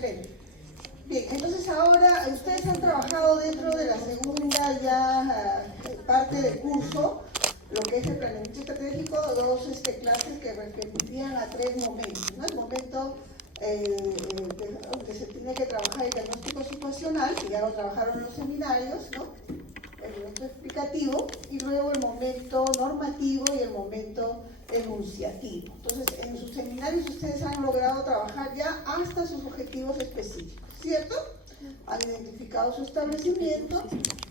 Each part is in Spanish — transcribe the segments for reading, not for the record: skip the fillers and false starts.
excelente. Bien, entonces ahora ustedes han trabajado dentro de la segunda parte del curso, lo que es el planeamiento estratégico, dos clases que referían a tres momentos, ¿no? El momento que se tiene que trabajar el diagnóstico situacional, que ya lo trabajaron en los seminarios, ¿no? El momento explicativo, y luego el momento normativo y el momento enunciativo. Entonces, en sus seminarios ustedes han logrado trabajar ya hasta sus objetivos específicos, ¿cierto? Han identificado su establecimiento,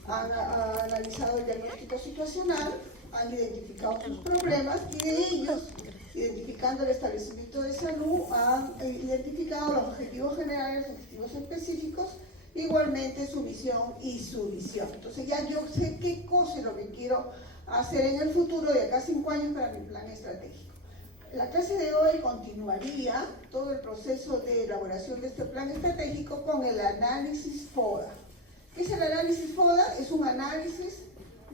han analizado el diagnóstico situacional, han identificado sus problemas y de ellos, identificando el establecimiento de salud, han identificado los objetivos generales, los objetivos específicos, igualmente su misión y su visión. Entonces ya yo sé qué cosa es lo que quiero hacer en el futuro de acá a 5 años para mi plan estratégico. La clase de hoy continuaría todo el proceso de elaboración de este plan estratégico con el análisis FODA. ¿Qué es el análisis FODA? Es un análisis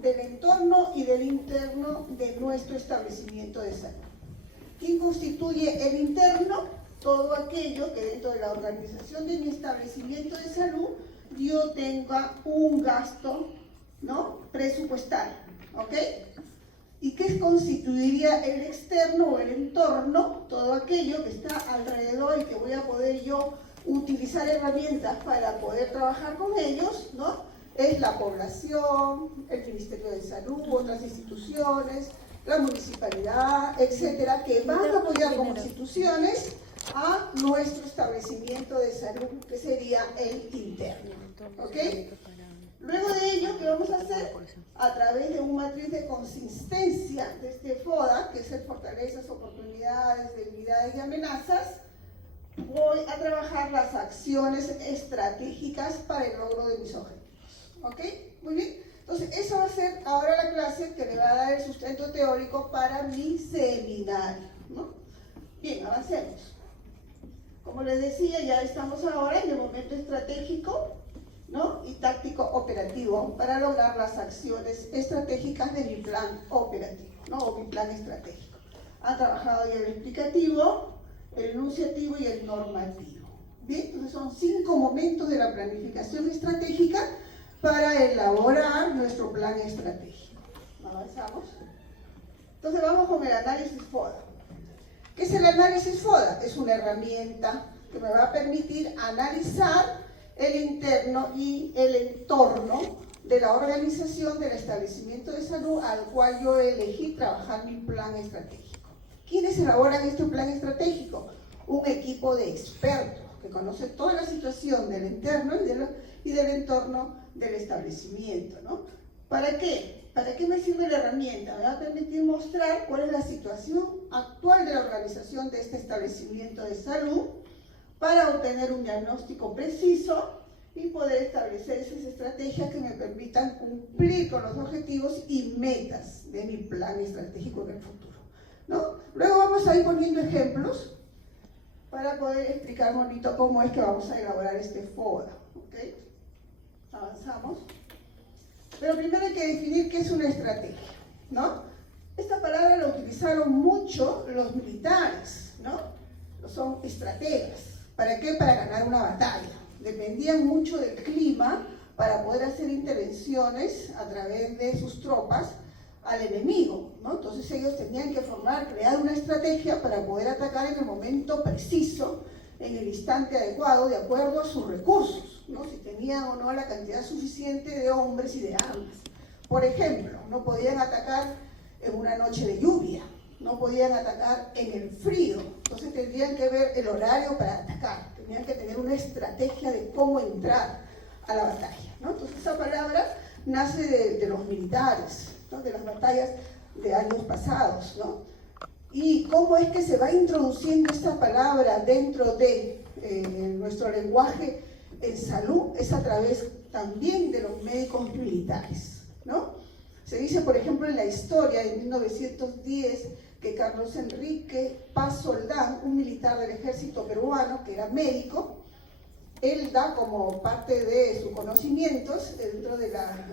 del entorno y del interno de nuestro establecimiento de salud. ¿Quién constituye el interno? Todo aquello que dentro de la organización de mi establecimiento de salud yo tenga un gasto, ¿no?, presupuestal, ¿ok? ¿Y qué constituiría el externo o el entorno? Todo aquello que está alrededor y que voy a poder yo utilizar herramientas para poder trabajar con ellos, ¿no? Es la población, el Ministerio de Salud, otras instituciones, la municipalidad, etcétera, que van a apoyar como instituciones a nuestro establecimiento de salud, que sería el interno, ¿ok? Luego de ello, ¿qué vamos a hacer? A través de un matriz de consistencia de este FODA, que es el fortalezas, oportunidades, debilidades y amenazas, voy a trabajar las acciones estratégicas para el logro de mis objetivos, ¿ok? Muy bien. Entonces, eso va a ser ahora la clase que le va a dar el sustento teórico para mi seminario, ¿no? Bien, avancemos. Como les decía, ya estamos ahora en el momento estratégico, ¿no?, y táctico operativo para lograr las acciones estratégicas de mi plan operativo, ¿no?, o mi plan estratégico. Han trabajado ya el explicativo, el enunciativo y el normativo. Bien, entonces son 5 momentos de la planificación estratégica para elaborar nuestro plan estratégico. Avanzamos. Entonces vamos con el análisis FODA. ¿Qué es el análisis FODA? Es una herramienta que me va a permitir analizar el interno y el entorno de la organización del establecimiento de salud al cual yo elegí trabajar mi plan estratégico. ¿Quiénes elaboran este plan estratégico? Un equipo de expertos que conoce toda la situación del interno y del entorno del establecimiento, ¿no? ¿Para qué? ¿Para qué me sirve la herramienta? Me va a permitir mostrar cuál es la situación actual de la organización de este establecimiento de salud para obtener un diagnóstico preciso y poder establecer esas estrategias que me permitan cumplir con los objetivos y metas de mi plan estratégico en el futuro, ¿no? Luego vamos a ir poniendo ejemplos para poder explicar bonito cómo es que vamos a elaborar este FODA, ¿ok? Avanzamos. Pero primero hay que definir qué es una estrategia, ¿no? Esta palabra la utilizaron mucho los militares, ¿no? Son estrategas. ¿Para qué? Para ganar una batalla. Dependían mucho del clima para poder hacer intervenciones a través de sus tropas al enemigo, ¿no? Entonces ellos tenían que crear una estrategia para poder atacar en el momento preciso, en el instante adecuado, de acuerdo a sus recursos, ¿no? Si tenían o no la cantidad suficiente de hombres y de armas. Por ejemplo, no podían atacar en una noche de lluvia, no podían atacar en el frío, entonces tendrían que ver el horario para atacar, tenían que tener una estrategia de cómo entrar a la batalla, ¿no? Entonces esa palabra nace de los militares, ¿no?, de las batallas de años pasados, ¿no? Y cómo es que se va introduciendo esta palabra dentro de nuestro lenguaje en salud, es a través también de los médicos militares, ¿no? Se dice, por ejemplo, en la historia de 1910 que Carlos Enrique Paz Soldán, un militar del ejército peruano que era médico, él da como parte de sus conocimientos dentro de la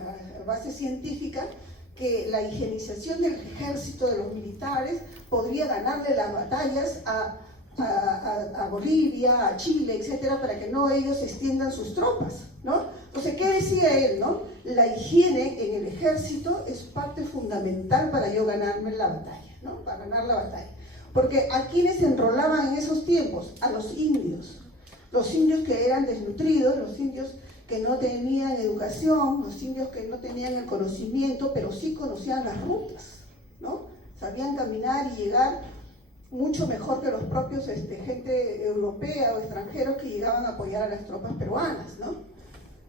base científica que la higienización del ejército, de los militares, podría ganarle las batallas a a Bolivia, a Chile, etcétera, para que no ellos extiendan sus tropas, ¿no? Entonces, ¿qué decía él, no? La higiene en el ejército es parte fundamental para yo ganarme la batalla, ¿no? Para ganar la batalla. Porque ¿a quiénes se enrolaban en esos tiempos? A los indios que eran desnutridos, los indios que no tenían educación, los indios que no tenían el conocimiento, pero sí conocían las rutas, ¿no? Sabían caminar y llegar mucho mejor que los propios gente europea o extranjeros que llegaban a apoyar a las tropas peruanas, ¿no?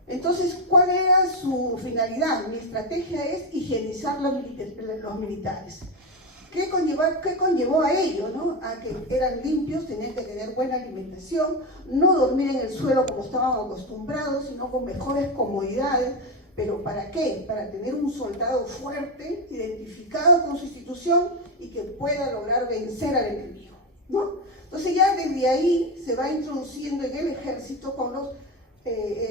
Entonces, ¿cuál era su finalidad? Mi estrategia es higienizar los militares. ¿Qué conllevó a ello, no? A que eran limpios, tenían que tener buena alimentación, no dormir en el suelo como estaban acostumbrados, sino con mejores comodidades. ¿Pero para qué? Para tener un soldado fuerte, identificado con su institución y que pueda lograr vencer al enemigo, ¿no? Entonces ya desde ahí se va introduciendo en el ejército con los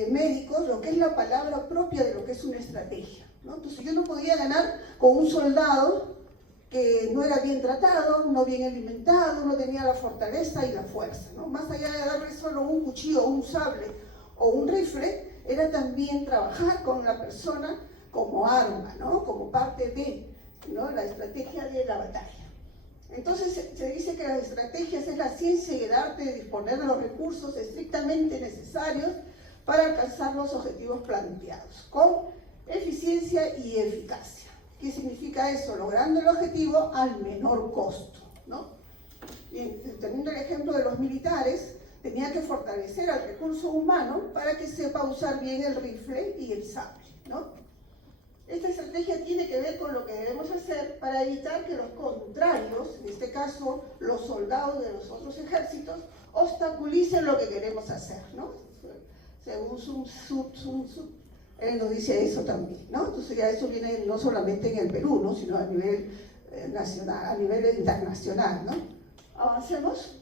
médicos lo que es la palabra propia de lo que es una estrategia, ¿no? Entonces yo no podía ganar con un soldado que no era bien tratado, no bien alimentado, no tenía la fortaleza y la fuerza, ¿no? Más allá de darle solo un cuchillo, un sable o un rifle, era también trabajar con la persona como arma, ¿no? Como parte de, ¿no?, la estrategia de la batalla. Entonces se dice que las estrategias es la ciencia y el arte de disponer de los recursos estrictamente necesarios para alcanzar los objetivos planteados, con eficiencia y eficacia. ¿Qué significa eso? Logrando el objetivo al menor costo, ¿no? Bien, teniendo el ejemplo de los militares, tenía que fortalecer al recurso humano para que sepa usar bien el rifle y el sable, ¿no? Esta estrategia tiene que ver con lo que debemos hacer para evitar que los contrarios, en este caso los soldados de los otros ejércitos, obstaculicen lo que queremos hacer, ¿no? Según Sun Tzu, él nos dice eso también, ¿no? Entonces ya eso viene no solamente en el Perú, ¿no?, sino a nivel nacional, a nivel internacional, ¿no? Avancemos.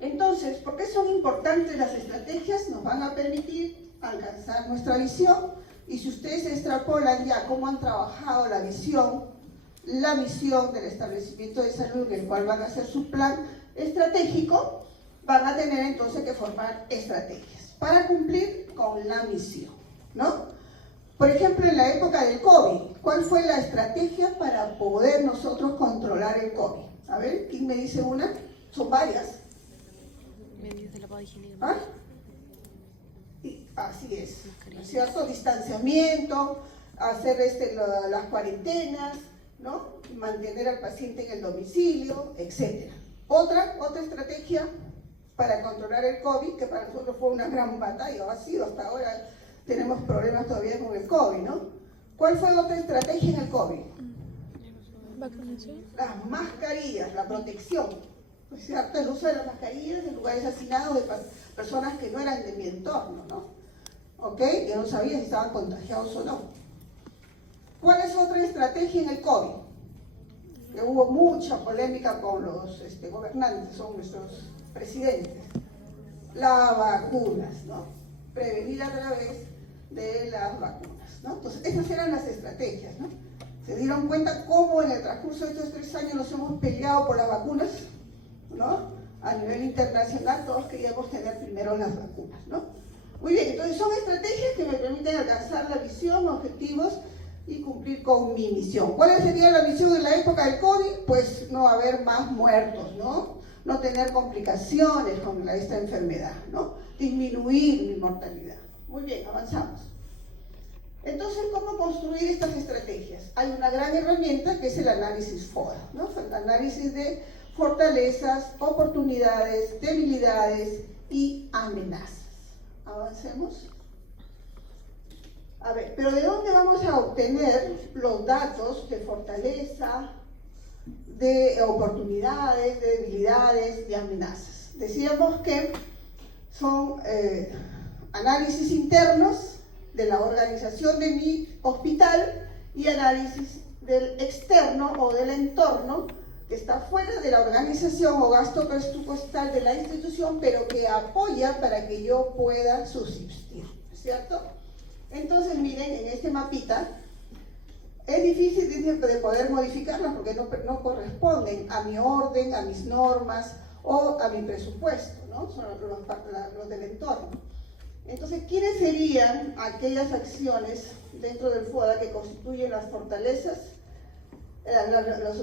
Entonces, ¿por qué son importantes las estrategias? Nos van a permitir alcanzar nuestra visión, y si ustedes extrapolan ya cómo han trabajado la visión, la misión del establecimiento de salud en el cual van a hacer su plan estratégico, van a tener entonces que formar estrategias para cumplir con la misión, ¿no? Por ejemplo, en la época del COVID, ¿cuál fue la estrategia para poder nosotros controlar el COVID? A ver, ¿quién me dice una? Son varias. Medios de lavado higiénico. ¿Ah? Así es, ¿no es cierto? Distanciamiento, hacer las cuarentenas, ¿no? Mantener al paciente en el domicilio, etc. Otra estrategia para controlar el COVID, que para nosotros fue una gran batalla, o ha sido hasta ahora, tenemos problemas todavía con el COVID, ¿no? ¿Cuál fue otra estrategia en el COVID? Vacunación. Las mascarillas, la protección, ¿no es cierto? El uso de las mascarillas en lugares hacinados de personas que no eran de mi entorno, ¿no? ¿Ok? Yo no sabía si estaban contagiados o no. ¿Cuál es otra estrategia en el COVID? Que hubo mucha polémica con los gobernantes, son nuestros presidentes. Las vacunas, ¿no? Prevenir a través de las vacunas, ¿no? Entonces, esas eran las estrategias, ¿no? ¿Se dieron cuenta cómo en el transcurso de estos 3 años nos hemos peleado por las vacunas? ¿No? A nivel internacional todos queríamos tener primero las vacunas, ¿no? Muy bien, entonces son estrategias que me permiten alcanzar la visión, objetivos y cumplir con mi misión. ¿Cuál sería la misión en la época del COVID? Pues no haber más muertos, ¿no? No tener complicaciones con esta enfermedad, ¿no? Disminuir mi mortalidad. Muy bien, avanzamos. Entonces, ¿cómo construir estas estrategias? Hay una gran herramienta que es el análisis FODA, ¿no? El análisis de fortalezas, oportunidades, debilidades y amenazas. Avancemos. A ver, pero ¿de dónde vamos a obtener los datos de fortaleza, de oportunidades, de debilidades, de amenazas? Decíamos que son análisis internos de la organización de mi hospital y análisis del externo o del entorno que está fuera de la organización o gasto presupuestal de la institución, pero que apoya para que yo pueda subsistir, ¿cierto? Entonces, miren, en este mapita es difícil de poder modificarlas porque no corresponden a mi orden, a mis normas o a mi presupuesto, ¿no? Son los del entorno. Entonces, ¿quiénes serían aquellas acciones dentro del FODA que constituyen las fortalezas?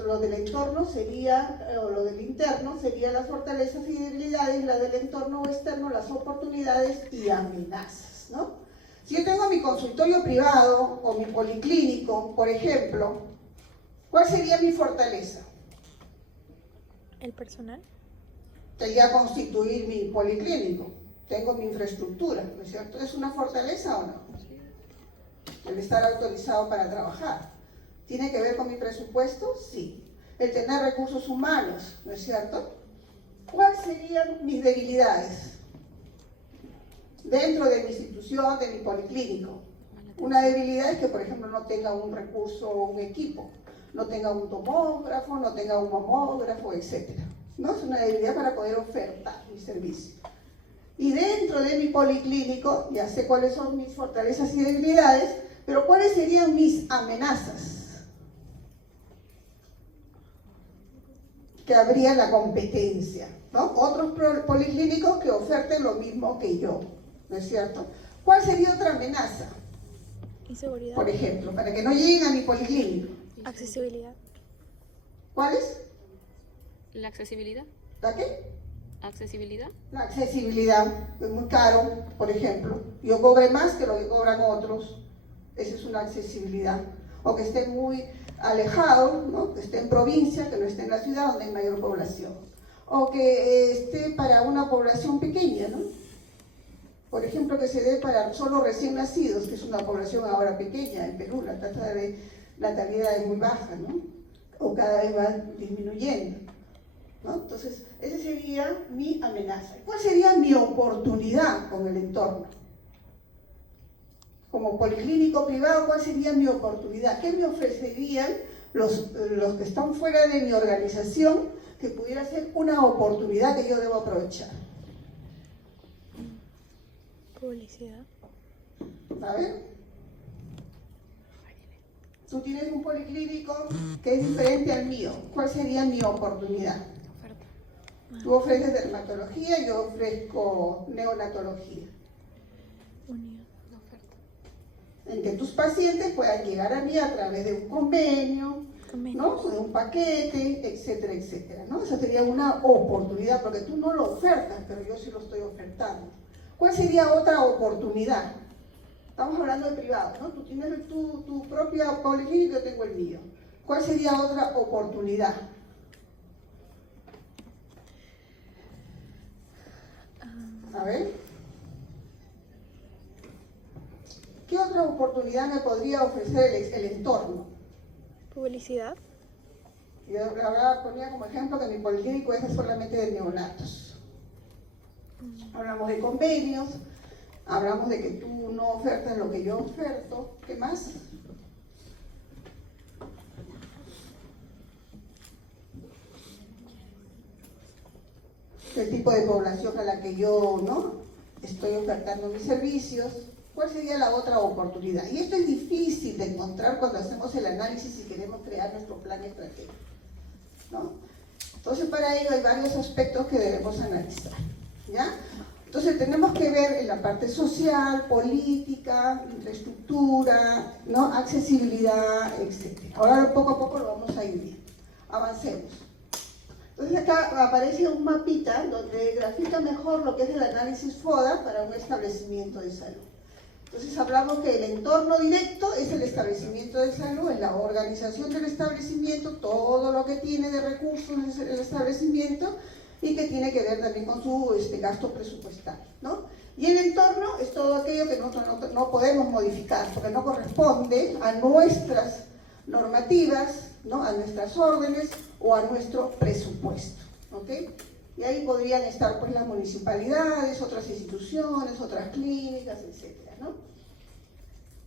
Lo del entorno sería, o lo del interno sería las fortalezas y debilidades, la del entorno o externo, las oportunidades y amenazas, ¿no? Si yo tengo mi consultorio privado o mi policlínico, por ejemplo, ¿cuál sería mi fortaleza? ¿El personal? Sería constituir mi policlínico. Tengo mi infraestructura, ¿no es cierto? ¿Es una fortaleza o no? El estar autorizado para trabajar. ¿Tiene que ver con mi presupuesto? Sí. El tener recursos humanos, ¿no es cierto? ¿Cuáles serían mis debilidades dentro de mi institución, de mi policlínico? Una debilidad es que, por ejemplo, no tenga un recurso o un equipo, no tenga un tomógrafo, no tenga un mamógrafo, etc. ¿No? Es una debilidad para poder ofertar mi servicio. Y dentro de mi policlínico, ya sé cuáles son mis fortalezas y debilidades, pero ¿cuáles serían mis amenazas? Que habría la competencia, ¿no? Otros policlínicos que oferten lo mismo que yo, ¿no es cierto? ¿Cuál sería otra amenaza? Inseguridad. Por ejemplo, para que no lleguen a mi policlínico. Accesibilidad. ¿Cuál es? ¿La accesibilidad? ¿La qué? ¿Accesibilidad? La accesibilidad, es muy caro, por ejemplo. Yo cobre más que lo que cobran otros. Esa es una accesibilidad. O que esté muy alejado, ¿no? Que esté en provincia, que no esté en la ciudad donde hay mayor población. O que esté para una población pequeña, ¿no? Por ejemplo, que se dé para solo recién nacidos, que es una población ahora pequeña en Perú, la tasa de natalidad es muy baja, ¿no? O cada vez va disminuyendo, ¿no? Entonces, esa sería mi amenaza. ¿Cuál sería mi oportunidad con el entorno? Como policlínico privado, ¿cuál sería mi oportunidad? ¿Qué me ofrecerían los que están fuera de mi organización que pudiera ser una oportunidad que yo debo aprovechar? Publicidad. A ver. Tú tienes un policlínico que es diferente al mío. ¿Cuál sería mi oportunidad? Oferta. Tú ofreces dermatología, yo ofrezco neonatología. Unión. Oferta. En que tus pacientes puedan llegar a mí a través de un convenio, ¿no? De un paquete, etcétera, etcétera, ¿no? Esa sería una oportunidad, porque tú no lo ofertas, pero yo sí lo estoy ofertando. ¿Cuál sería otra oportunidad? Estamos hablando de privado, ¿no? Tú tienes tu propia policlínica, yo tengo el mío. ¿Cuál sería otra oportunidad? A ver. ¿Qué otra oportunidad me podría ofrecer el entorno? Publicidad. Yo ahora ponía como ejemplo que mi policlínico es solamente de neonatos. Hablamos de convenios, hablamos de que tú no ofertas lo que yo oferto. ¿Qué más? El tipo de población a la que yo, ¿no?, estoy ofertando mis servicios. ¿Cuál sería la otra oportunidad? Y esto es difícil de encontrar cuando hacemos el análisis y queremos crear nuestro plan estratégico, ¿no? Entonces, para ello hay varios aspectos que debemos analizar, ¿ya? Entonces, tenemos que ver en la parte social, política, infraestructura, ¿no?, accesibilidad, etc. Ahora, poco a poco lo vamos a ir viendo. Avancemos. Entonces, acá aparece un mapita donde grafica mejor lo que es el análisis FODA para un establecimiento de salud. Entonces hablamos que el entorno directo es el establecimiento de salud, en la organización del establecimiento, todo lo que tiene de recursos el establecimiento y que tiene que ver también con su gasto presupuestario, ¿no? Y el entorno es todo aquello que nosotros no podemos modificar porque no corresponde a nuestras normativas, ¿no?, a nuestras órdenes o a nuestro presupuesto, ¿ok? Y ahí podrían estar pues las municipalidades, otras instituciones, otras clínicas, etcétera, ¿no?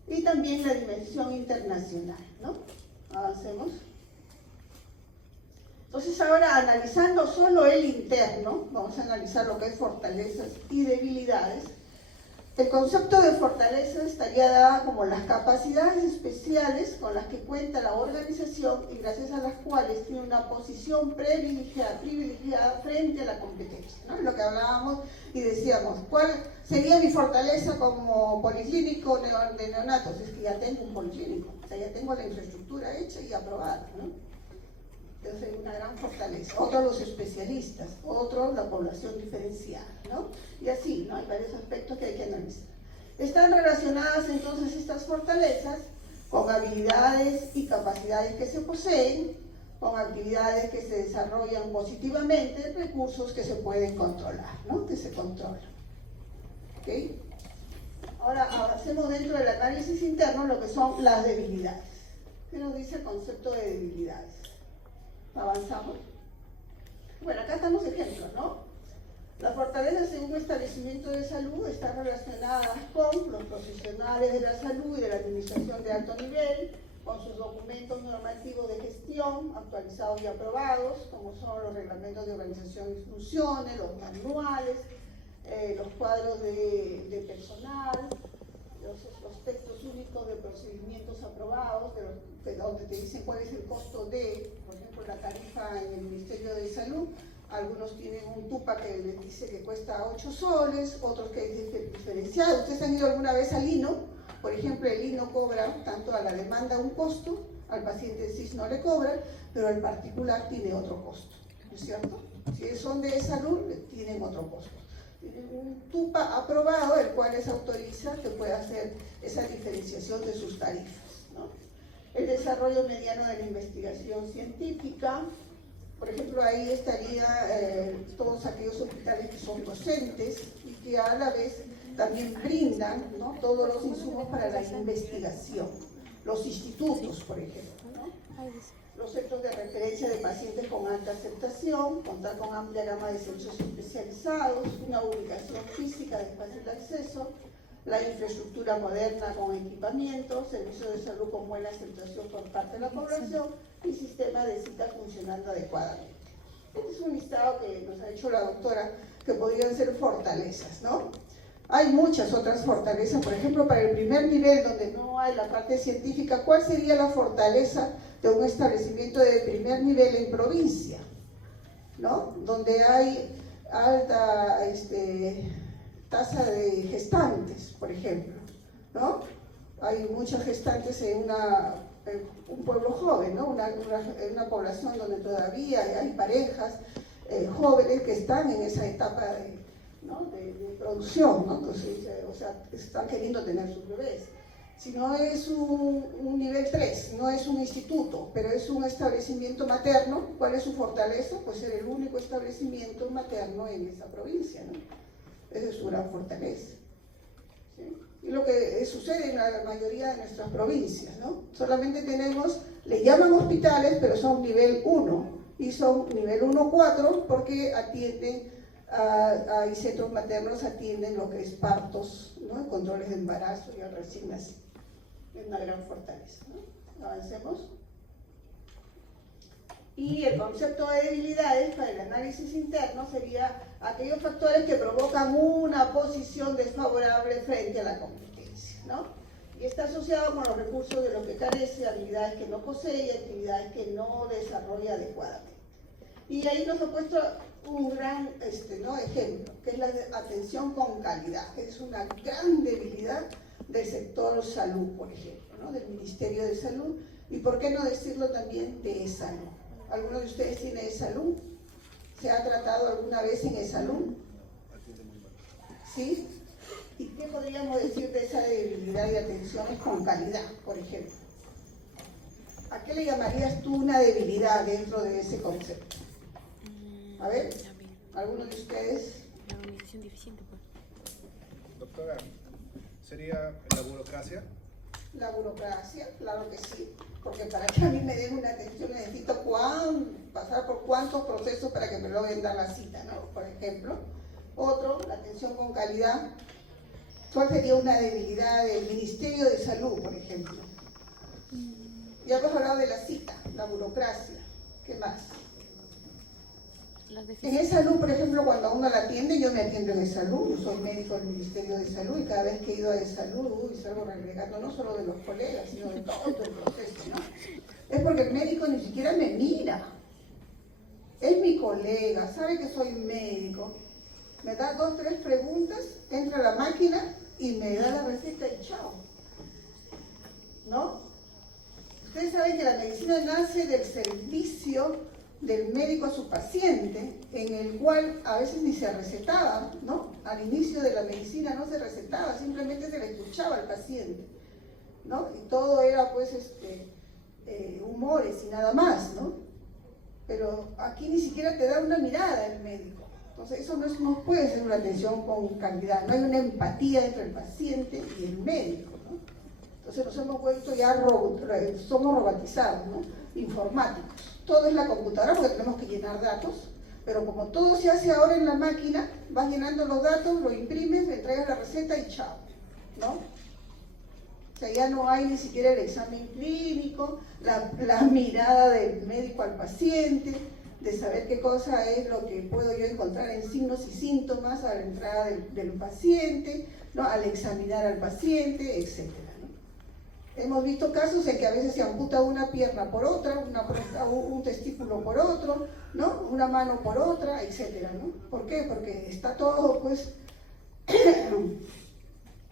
Y también la dimensión internacional, ¿no? Avancemos. Entonces ahora, analizando solo el interno, vamos a analizar lo que es fortalezas y debilidades, El concepto de fortaleza estaría dada como las capacidades especiales con las que cuenta la organización y gracias a las cuales tiene una posición privilegiada frente a la competencia, ¿no? Lo que hablábamos y decíamos, ¿cuál sería mi fortaleza como policlínico de neonatos? Es que ya tengo un policlínico, o sea, ya tengo la infraestructura hecha y aprobada, ¿no? Entonces, una gran fortaleza. Otro, los especialistas. Otro, la población diferenciada, ¿no? Y así, ¿no? Hay varios aspectos que hay que analizar. Están relacionadas entonces estas fortalezas con habilidades y capacidades que se poseen, con actividades que se desarrollan positivamente, recursos que se pueden controlar, ¿no? Que se controlan. ¿Ok? Ahora, hacemos dentro del análisis interno lo que son las debilidades. ¿Qué nos dice el concepto de debilidades? Avanzamos. Bueno, acá están los ejemplos, ¿no? Las fortalezas en un establecimiento de salud están relacionadas con los profesionales de la salud y de la administración de alto nivel, con sus documentos normativos de gestión actualizados y aprobados, como son los reglamentos de organización y funciones, los manuales, los cuadros de personal, los textos únicos de procedimientos aprobados, donde te dicen cuál es el costo de, por ejemplo, la tarifa en el Ministerio de Salud. Algunos tienen un TUPA que les dice que cuesta 8 soles, otros que dicen diferenciado. ¿Ustedes han ido alguna vez al INO? Por ejemplo, el INO cobra tanto a la demanda un costo, al paciente CIS no le cobra, pero el particular tiene otro costo, ¿no es cierto? Si son de salud, tienen otro costo. Tienen un TUPA aprobado, el cual les autoriza que pueda hacer esa diferenciación de sus tarifas, ¿no? El desarrollo mediano de la investigación científica. Por ejemplo, ahí estaría todos aquellos hospitales que son docentes y que a la vez también brindan, ¿no?, todos los insumos para la investigación. Los institutos, por ejemplo, ¿no? Los centros de referencia de pacientes con alta aceptación, contar con amplia gama de servicios especializados, una ubicación física de fácil acceso, la infraestructura moderna con equipamientos, servicios de salud con buena aceptación por parte de la población y sistema de cita funcionando adecuadamente. Este es un listado que nos ha hecho la doctora que podrían ser fortalezas, ¿no? Hay muchas otras fortalezas, por ejemplo, para el primer nivel donde no hay la parte científica, ¿cuál sería la fortaleza de un establecimiento de primer nivel en provincia? ¿No? Donde hay alta tasa de gestantes, por ejemplo, ¿no? Hay muchas gestantes en un pueblo joven, ¿no? Una población donde todavía hay parejas jóvenes que están en esa etapa de producción, ¿no? Entonces, o sea, están queriendo tener sus bebés. Si no es un nivel 3, no es un instituto, pero es un establecimiento materno, ¿cuál es su fortaleza? Pues ser el único establecimiento materno en esa provincia, ¿no? Esa es su gran fortaleza, ¿sí? Y lo que sucede en la mayoría de nuestras provincias, ¿no? Solamente tenemos, le llaman hospitales, pero son nivel 1 y son nivel 1-4 porque atienden hay centros maternos, atienden lo que es partos, ¿no?, controles de embarazo y al recién nacido. Es una gran fortaleza, ¿no? Avancemos. Y el concepto de debilidades para el análisis interno sería aquellos factores que provocan una posición desfavorable frente a la competencia, ¿no? Y está asociado con los recursos de los que carece, habilidades que no posee y actividades que no desarrolla adecuadamente. Y ahí nos ha puesto un gran ejemplo, que es la atención con calidad, que es una gran debilidad del sector salud, por ejemplo, ¿no?, del Ministerio de Salud, y por qué no decirlo también de salud. ¿Alguno de ustedes tiene salud? ¿Se ha tratado alguna vez en salud? ¿Sí? ¿Y qué podríamos decir de esa debilidad de atenciones con calidad, por ejemplo? ¿A qué le llamarías tú una debilidad dentro de ese concepto? A ver, ¿alguno de ustedes? La organización deficiente, pues. Doctora, ¿sería la burocracia? La burocracia, claro que sí, porque para que a mí me den una atención necesito pasar por cuántos procesos para que me logren dar la cita, ¿no? Por ejemplo. Otro, la atención con calidad. ¿Cuál sería una debilidad del Ministerio de Salud, por ejemplo? Ya hemos hablado de la cita, la burocracia. ¿Qué más? Las En deficiencias. E-Salud, por ejemplo, cuando a uno la atiende, yo me atiendo en E-Salud, yo soy médico del Ministerio de Salud y cada vez que he ido a E-Salud, salgo renegando no solo de los colegas, sino de todo el proceso, ¿no? Es porque el médico ni siquiera me mira. Es mi colega, sabe que soy médico, me da 2, 3 preguntas, entra a la máquina y me da la receta y chao. ¿No? Ustedes saben que la medicina nace del servicio del médico a su paciente, en el cual a veces ni se recetaba, ¿no? Al inicio de la medicina no se recetaba, simplemente se le escuchaba al paciente, ¿no? Y todo era pues humores y nada más, ¿no? Pero aquí ni siquiera te da una mirada el médico. Entonces eso no puede ser una atención con calidad, no hay una empatía entre el paciente y el médico, ¿no? Entonces nos hemos vuelto ya somos robotizados, ¿no? Informáticos. Todo es la computadora porque tenemos que llenar datos, pero como todo se hace ahora en la máquina, vas llenando los datos, lo imprimes, le entregas la receta y chao, ¿no? O sea, ya no hay ni siquiera el examen clínico, la mirada del médico al paciente, de saber qué cosa es lo que puedo yo encontrar en signos y síntomas a la entrada del paciente, ¿no? Al examinar al paciente, etc. Hemos visto casos en que a veces se amputa una pierna por otra, un testículo por otro, ¿no? Una mano por otra, etcétera, ¿no? ¿Por qué? Porque está todo, pues,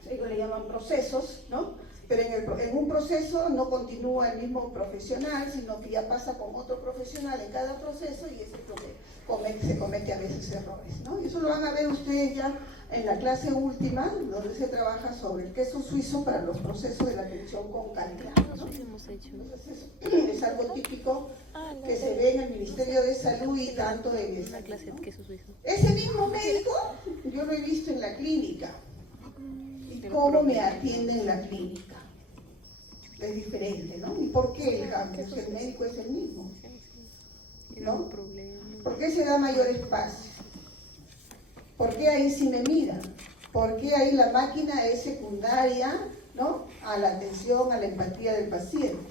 ellos le llaman procesos, ¿no? Pero en un proceso no continúa el mismo profesional, sino que ya pasa con otro profesional en cada proceso y eso es lo que se comete a veces errores, ¿no? Y eso lo van a ver ustedes ya en la clase última, donde se trabaja sobre el queso suizo para los procesos de la atención con calidad, ¿no? Nosotros hemos hecho. Entonces es algo típico que se ve en el Ministerio de Salud y tanto en Una clase de queso suizo. ese mismo médico, yo lo he visto en la clínica. ¿Y cómo me atiende en la clínica? Es diferente, ¿no? ¿Y por qué el cambio? Si el médico es el mismo, ¿no? ¿Por qué se da mayor espacio? ¿Por qué ahí sí me miran? ¿Por qué ahí la máquina es secundaria, ¿no? A la atención, a la empatía del paciente,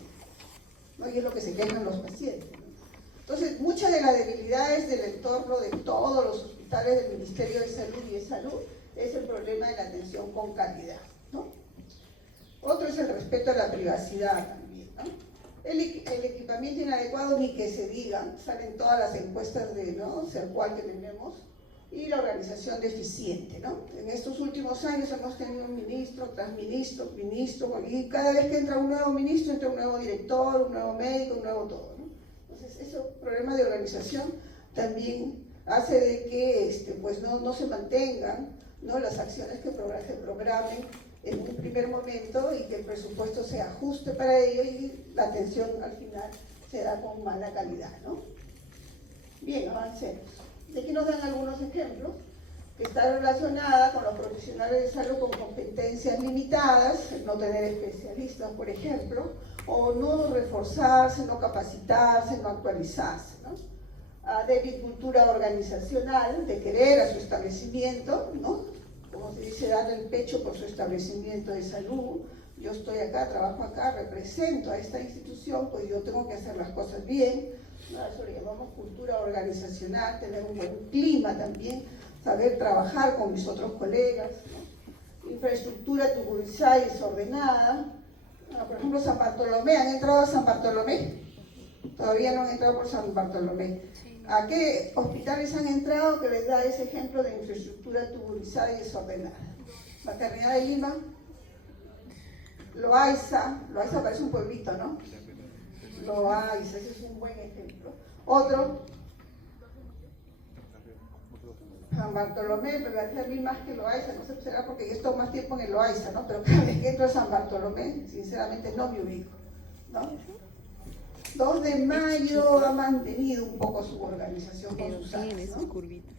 ¿no? Y es lo que se quejan los pacientes, ¿no? Entonces, muchas de las debilidades del entorno de todos los hospitales del Ministerio de Salud y de Salud es el problema de la atención con calidad, ¿no? Otro es el respeto a la privacidad también, ¿no? El equipamiento inadecuado, ni que se diga, salen todas las encuestas de, ¿no? Cercual que tenemos, y la organización deficiente, ¿no? En estos últimos años hemos tenido un ministro, tras ministro, y cada vez que entra un nuevo ministro, entra un nuevo director, un nuevo médico, un nuevo todo, ¿no? Entonces, ese problema de organización también hace de que pues no se mantengan, ¿no? Las acciones que se programen en un primer momento y que el presupuesto se ajuste para ello y la atención al final se da con mala calidad, ¿no? Bien, avancemos. De aquí nos dan algunos ejemplos que están relacionadas con los profesionales de salud con competencias limitadas, no tener especialistas, por ejemplo, o no reforzarse, no capacitarse, no actualizarse, ¿no? Débil cultura organizacional, de querer a su establecimiento, ¿no? Como se dice, dar el pecho por su establecimiento de salud. Yo estoy acá, trabajo acá, represento a esta institución, pues yo tengo que hacer las cosas bien, ¿no? Eso le llamamos cultura organizacional, tener un buen clima también, saber trabajar con mis otros colegas, ¿no? Infraestructura tuburizada y desordenada. Por ejemplo, San Bartolomé, ¿han entrado a San Bartolomé? Todavía no han entrado por San Bartolomé. ¿A qué hospitales han entrado que les da ese ejemplo de infraestructura tuburizada y desordenada? Maternidad de Lima, Loaiza parece un pueblito, ¿no? Loaiza, ese es un buen ejemplo. Otro, San Bartolomé, pero voy a hacer más que Loaiza, no sé si será porque yo estoy más tiempo en el Loaiza, ¿no? Pero cada vez que entro a San Bartolomé, sinceramente no me ubico, ¿no? 2 de Mayo ha mantenido un poco su organización con sus Tiene áreas, sus ¿no? curvitas.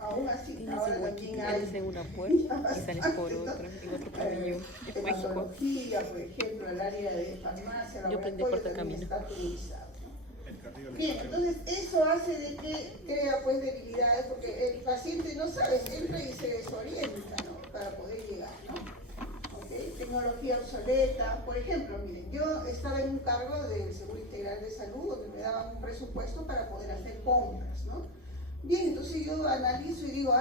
Aún así, ahora también Sales en hay una puerta y sales por otra, y otro camino. Es México. tecnología, por ejemplo, el área de farmacia, Yo aprendí laboratorio por también camino. está utilizado, ¿no? El carrillo Bien, entonces eso hace de que crea pues debilidades, porque el paciente no sabe, entra y se desorienta, ¿no? Para poder llegar, ¿no? ¿Okay? Tecnología obsoleta, por ejemplo, miren, yo estaba en un cargo del Seguro Integral de Salud, donde me daban un presupuesto para poder hacer compras, ¿no? Bien, entonces yo analizo y digo,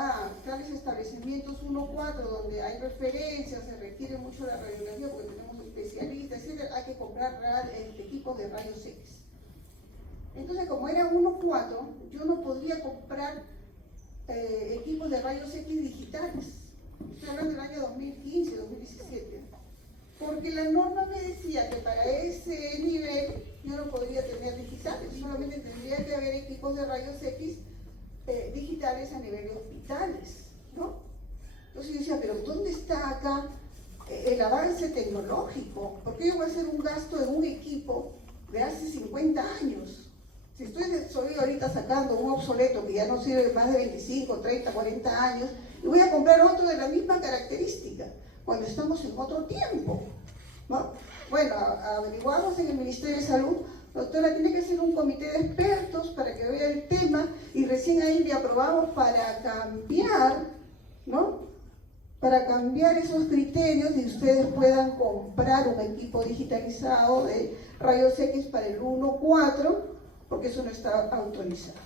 tales establecimientos 1-4, donde hay referencias, se requiere mucho la radiografía porque tenemos especialistas, etc., hay que comprar equipos de rayos X. Entonces, como era 1-4, yo no podría comprar equipos de rayos X digitales. Estoy hablando del año 2015, 2017. Porque la norma me decía que para ese nivel yo no podría tener digitales, solamente tendría que haber equipos de rayos X digitales a nivel de hospitales, ¿no? Entonces yo decía, pero ¿dónde está acá el avance tecnológico? ¿Por qué yo voy a hacer un gasto en un equipo de hace 50 años? Si estoy ahorita sacando un obsoleto que ya no sirve más de 25, 30, 40 años, y voy a comprar otro de la misma característica, cuando estamos en otro tiempo, ¿no? Bueno, averiguamos en el Ministerio de Salud, doctora, tiene que ser un comité de expertos para que vea el tema, y recién ahí le aprobamos para cambiar, ¿no? Para cambiar esos criterios y ustedes puedan comprar un equipo digitalizado de rayos X para el 1-4, porque eso no está autorizado.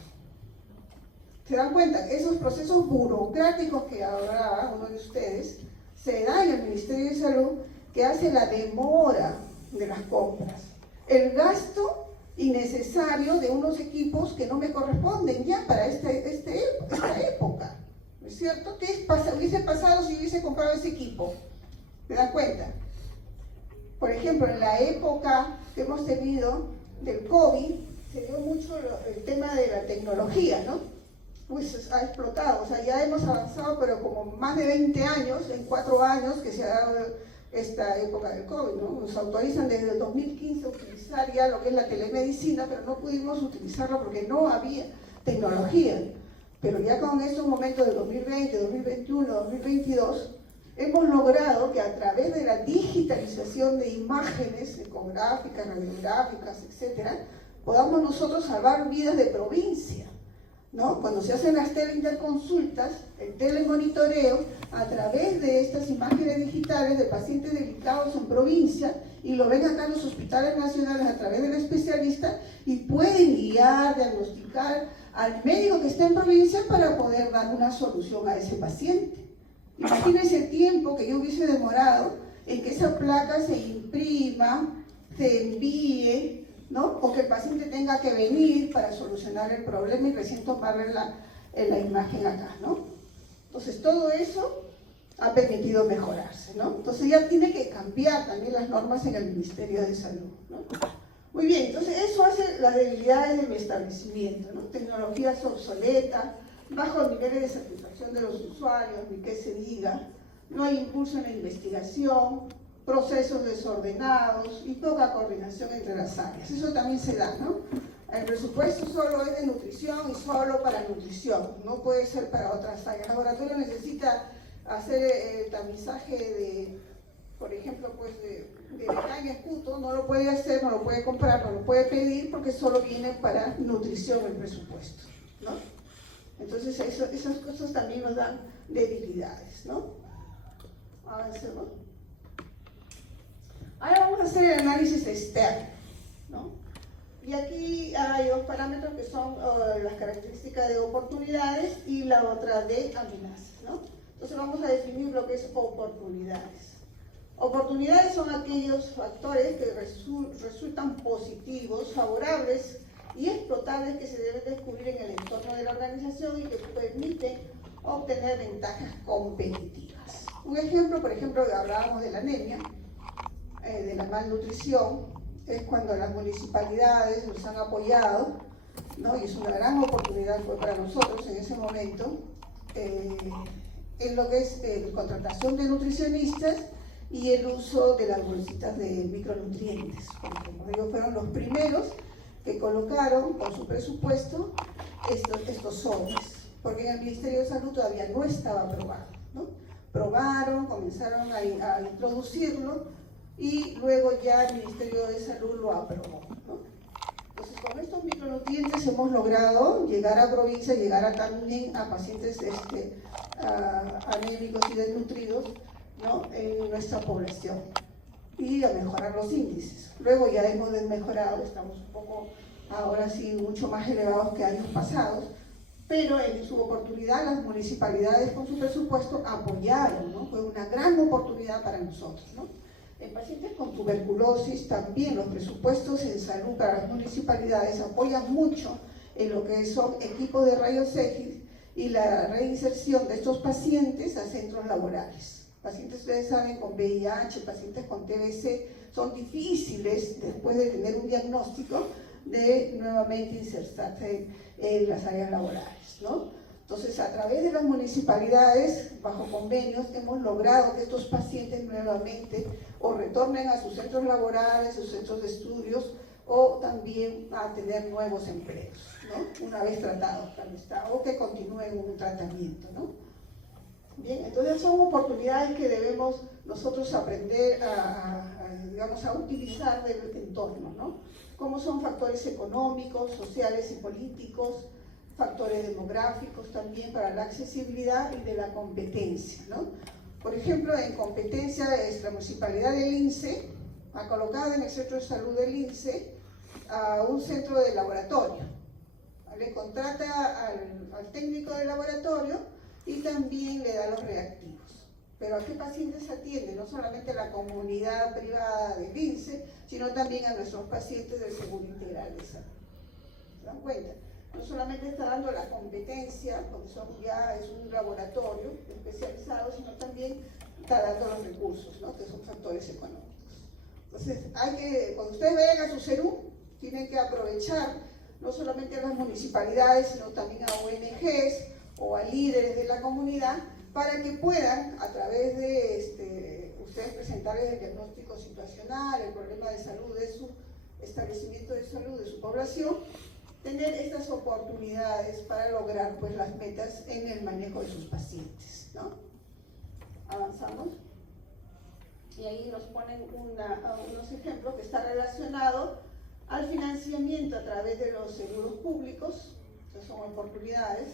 ¿Se dan cuenta? Esos procesos burocráticos que habrá uno de ustedes se da en el Ministerio de Salud, que hace la demora de las compras, el gasto innecesario de unos equipos que no me corresponden ya para esta época, ¿no es cierto? ¿Qué hubiese pasado si hubiese comprado ese equipo? ¿Se dan cuenta? Por ejemplo, en la época que hemos tenido del COVID, se dio mucho el tema de la tecnología, ¿no? Pues ha explotado, o sea, ya hemos avanzado, pero como más de 20 años, en 4 años que se ha dado esta época del COVID, ¿no? Nos autorizan desde el 2015 a utilizar ya lo que es la telemedicina, pero no pudimos utilizarla porque no había tecnología. Pero ya con estos momentos de 2020, 2021, 2022, hemos logrado que a través de la digitalización de imágenes ecográficas, radiográficas, etcétera, podamos nosotros salvar vidas de provincia, ¿no? Cuando se hacen las teleinterconsultas, el telemonitoreo, a través de estas imágenes digitales de pacientes delicados en provincia, y lo ven acá en los hospitales nacionales a través del especialista, y pueden guiar, diagnosticar al médico que está en provincia para poder dar una solución a ese paciente. Imagínense el tiempo que yo hubiese demorado en que esa placa se imprima, se envíe, ¿no? O que el paciente tenga que venir para solucionar el problema y recién tomarle la imagen acá, ¿no? Entonces todo eso ha permitido mejorarse, ¿no? Entonces ya tiene que cambiar también las normas en el Ministerio de Salud, ¿no? Muy bien, entonces eso hace las debilidades del establecimiento, ¿no? Tecnologías obsoletas, bajos niveles de satisfacción de los usuarios, ni qué se diga, no hay impulso en la investigación, procesos desordenados y poca coordinación entre las áreas. Eso también se da, ¿no? El presupuesto solo es de nutrición y solo para nutrición, no puede ser para otras áreas. El laboratorio necesita hacer el tamizaje de, por ejemplo, pues de caña escuto, no lo puede hacer, no lo puede comprar, no lo puede pedir porque solo viene para nutrición el presupuesto, ¿no? Entonces esas cosas también nos dan debilidades, ¿no? Avancemos. Ahora vamos a hacer el análisis externo, ¿no? Y aquí hay dos parámetros que son las características de oportunidades y la otra de amenazas, ¿no? Entonces vamos a definir lo que es oportunidades. Oportunidades son aquellos factores que resultan positivos, favorables y explotables que se deben descubrir en el entorno de la organización y que permiten obtener ventajas competitivas. Un ejemplo, por ejemplo, hablábamos de la anemia, de la malnutrición, es cuando las municipalidades nos han apoyado, ¿no? Y es una gran oportunidad fue para nosotros en ese momento, en lo que es contratación de nutricionistas y el uso de las bolsitas de micronutrientes, porque como digo, fueron los primeros que colocaron con su presupuesto estos sobres, porque en el Ministerio de Salud todavía no estaba aprobado, ¿no? Probaron, comenzaron a introducirlo y luego ya el Ministerio de Salud lo aprobó, ¿no? Entonces con estos micronutrientes hemos logrado llegar a provincia, también a pacientes anémicos y desnutridos, ¿no? En nuestra población. y a mejorar los índices. Luego ya hemos mejorado, estamos un poco, ahora sí, mucho más elevados que años pasados, pero en su oportunidad las municipalidades con su presupuesto apoyaron, ¿no? Fue una gran oportunidad para nosotros, ¿no? En pacientes con tuberculosis también los presupuestos en salud para las municipalidades apoyan mucho en lo que son equipos de rayos X y la reinserción de estos pacientes a centros laborales. Pacientes, ustedes saben, con VIH, pacientes con TBC, son difíciles después de tener un diagnóstico de nuevamente insertarse en las áreas laborales, ¿no? Entonces, a través de las municipalidades, bajo convenios, hemos logrado que estos pacientes nuevamente o retornen a sus centros laborales, sus centros de estudios, o también a tener nuevos empleos, ¿no? Una vez tratados, claro está, o que continúen un tratamiento, ¿no? Bien, entonces son oportunidades que debemos nosotros aprender digamos, a utilizar del entorno, ¿no? Como son factores económicos, sociales y políticos, factores demográficos también para la accesibilidad y de la competencia, ¿no? Por ejemplo, en competencia, la municipalidad del INSE ha colocado en el centro de salud del INSE a un centro de laboratorio. Le contrata al técnico de laboratorio y también le da los reactivos. Pero ¿a qué pacientes atiende? No solamente a la comunidad privada del INSE, sino también a nuestros pacientes del Seguro Integral de Salud. ¿Se dan cuenta? No solamente está dando la competencia, porque ya es un laboratorio especializado, sino también está dando los recursos, ¿no? Que son factores económicos. Entonces, cuando ustedes vayan a su CERU, tienen que aprovechar no solamente a las municipalidades, sino también a ONGs o a líderes de la comunidad, para que puedan, a través de ustedes presentarles el diagnóstico situacional, el problema de salud de su establecimiento de salud, de su población, tener estas oportunidades para lograr pues las metas en el manejo de sus pacientes, ¿no? Avanzamos. Y ahí nos ponen unos ejemplos que está relacionado al financiamiento a través de los seguros públicos, que son oportunidades,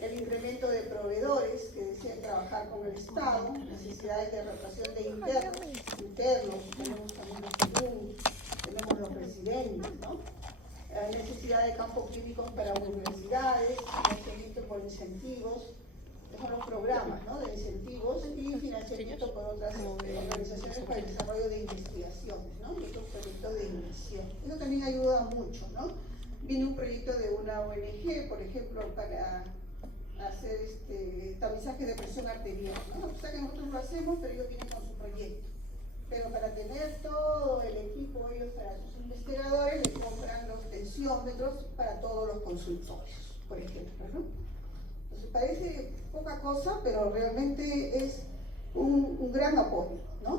el incremento de proveedores que desean trabajar con el Estado, necesidades de rotación de internos, tenemos también los comunes, tenemos los residentes, ¿no? Necesidad de campos clínicos para universidades, financiamiento por incentivos, son los programas, ¿no? De incentivos y financiamiento por otras organizaciones para el desarrollo de investigaciones, ¿no? Y otros proyectos de inversión. Eso también ayuda mucho, ¿no? Viene un proyecto de una ONG, por ejemplo, para hacer tamizaje de presión arterial, ¿no? O sea que nosotros lo hacemos, pero ellos vienen con su proyecto. Pero para tener todo el equipo, ellos para sus investigadores les compran los tensiómetros para todos los consultorios, por ejemplo, ¿no? Entonces parece poca cosa, pero realmente es un gran apoyo, ¿no?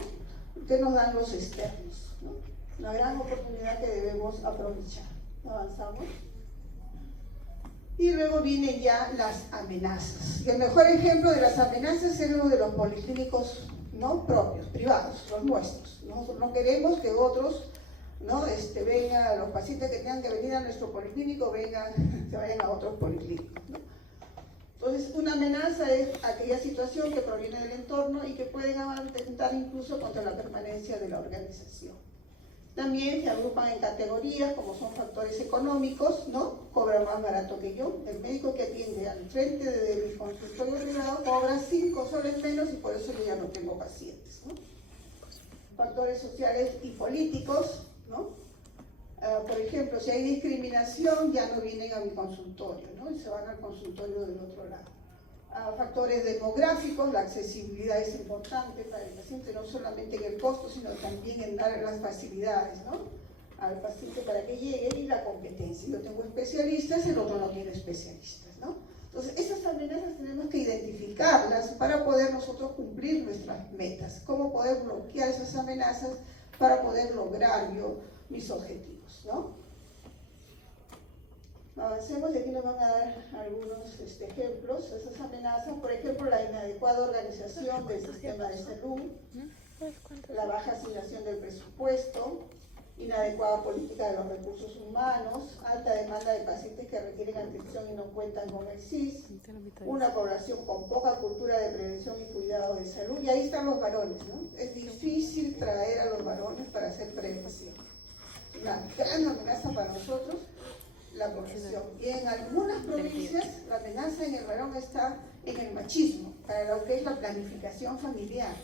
Que nos dan los externos, ¿no? Una gran oportunidad que debemos aprovechar. Avanzamos. Y luego vienen ya las amenazas. Y el mejor ejemplo de las amenazas es lo de los policlínicos, ¿no? Propios, privados, los nuestros. Nosotros no queremos que otros, ¿no? Vengan, los pacientes que tengan que venir a nuestro policlínico, se vayan a otros policlínicos, ¿no? Entonces, una amenaza es aquella situación que proviene del entorno y que pueden atentar incluso contra la permanencia de la organización. También se agrupan en categorías como son factores económicos, ¿no? Cobra más barato que yo. El médico que atiende al frente de mi consultorio privado cobra 5 soles menos y por eso yo ya no tengo pacientes, ¿no? Factores sociales y políticos, ¿no? Por ejemplo, si hay discriminación, ya no vienen a mi consultorio, ¿no? Y se van al consultorio del otro lado. Factores demográficos, la accesibilidad es importante para el paciente, no solamente en el costo, sino también en dar las facilidades, ¿no? Al paciente para que llegue, y la competencia. Yo tengo especialistas, el otro no tiene especialistas, ¿no? Entonces, esas amenazas tenemos que identificarlas para poder nosotros cumplir nuestras metas. ¿Cómo poder bloquear esas amenazas para poder lograr yo mis objetivos, ¿no? Avancemos y aquí nos van a dar algunos ejemplos de esas amenazas. Por ejemplo, la inadecuada organización del sistema de salud, la baja asignación del presupuesto, inadecuada política de los recursos humanos, alta demanda de pacientes que requieren atención y no cuentan con el SIS, una población con poca cultura de prevención y cuidado de salud, y ahí están los varones, ¿no? Es difícil traer a los varones para hacer prevención. Una gran amenaza para nosotros, la profesión. Y en algunas provincias la amenaza en el varón está en el machismo, para lo que es la planificación familiar,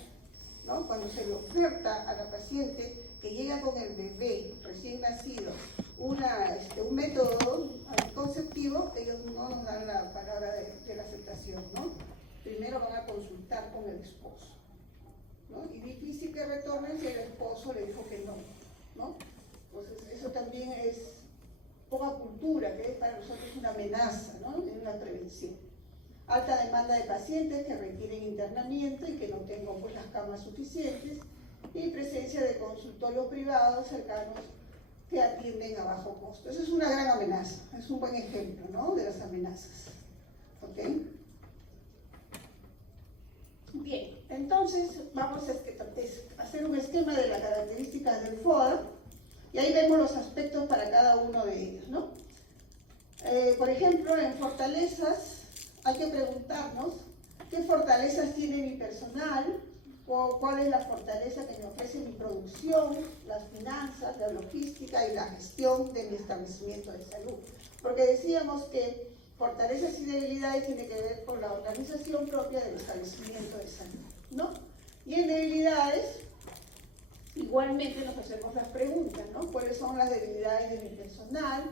¿no? Cuando se le oferta a la paciente que llega con el bebé recién nacido un método anticonceptivo, ellos no nos dan la palabra de la aceptación, ¿no? Primero van a consultar con el esposo, ¿no? Y difícil que retornen si el esposo le dijo que no, ¿no? Entonces eso también es poca cultura, que es para nosotros una amenaza, ¿no? En una prevención. Alta demanda de pacientes que requieren internamiento y que no tengan pues las camas suficientes, y presencia de consultorios privados cercanos que atienden a bajo costo. Eso es una gran amenaza, es un buen ejemplo, ¿no? De las amenazas. ¿Ok? Bien, entonces vamos a hacer un esquema de las características del FODA, y ahí vemos los aspectos para cada uno de ellos, ¿no? Por ejemplo, en fortalezas hay que preguntarnos qué fortalezas tiene mi personal, o cuál es la fortaleza que me ofrece mi producción, las finanzas, la logística y la gestión de mi establecimiento de salud. Porque decíamos que fortalezas y debilidades tienen que ver con la organización propia del establecimiento de salud, ¿no? Y en debilidades, igualmente nos hacemos las preguntas, ¿no? ¿Cuáles son las debilidades de mi personal?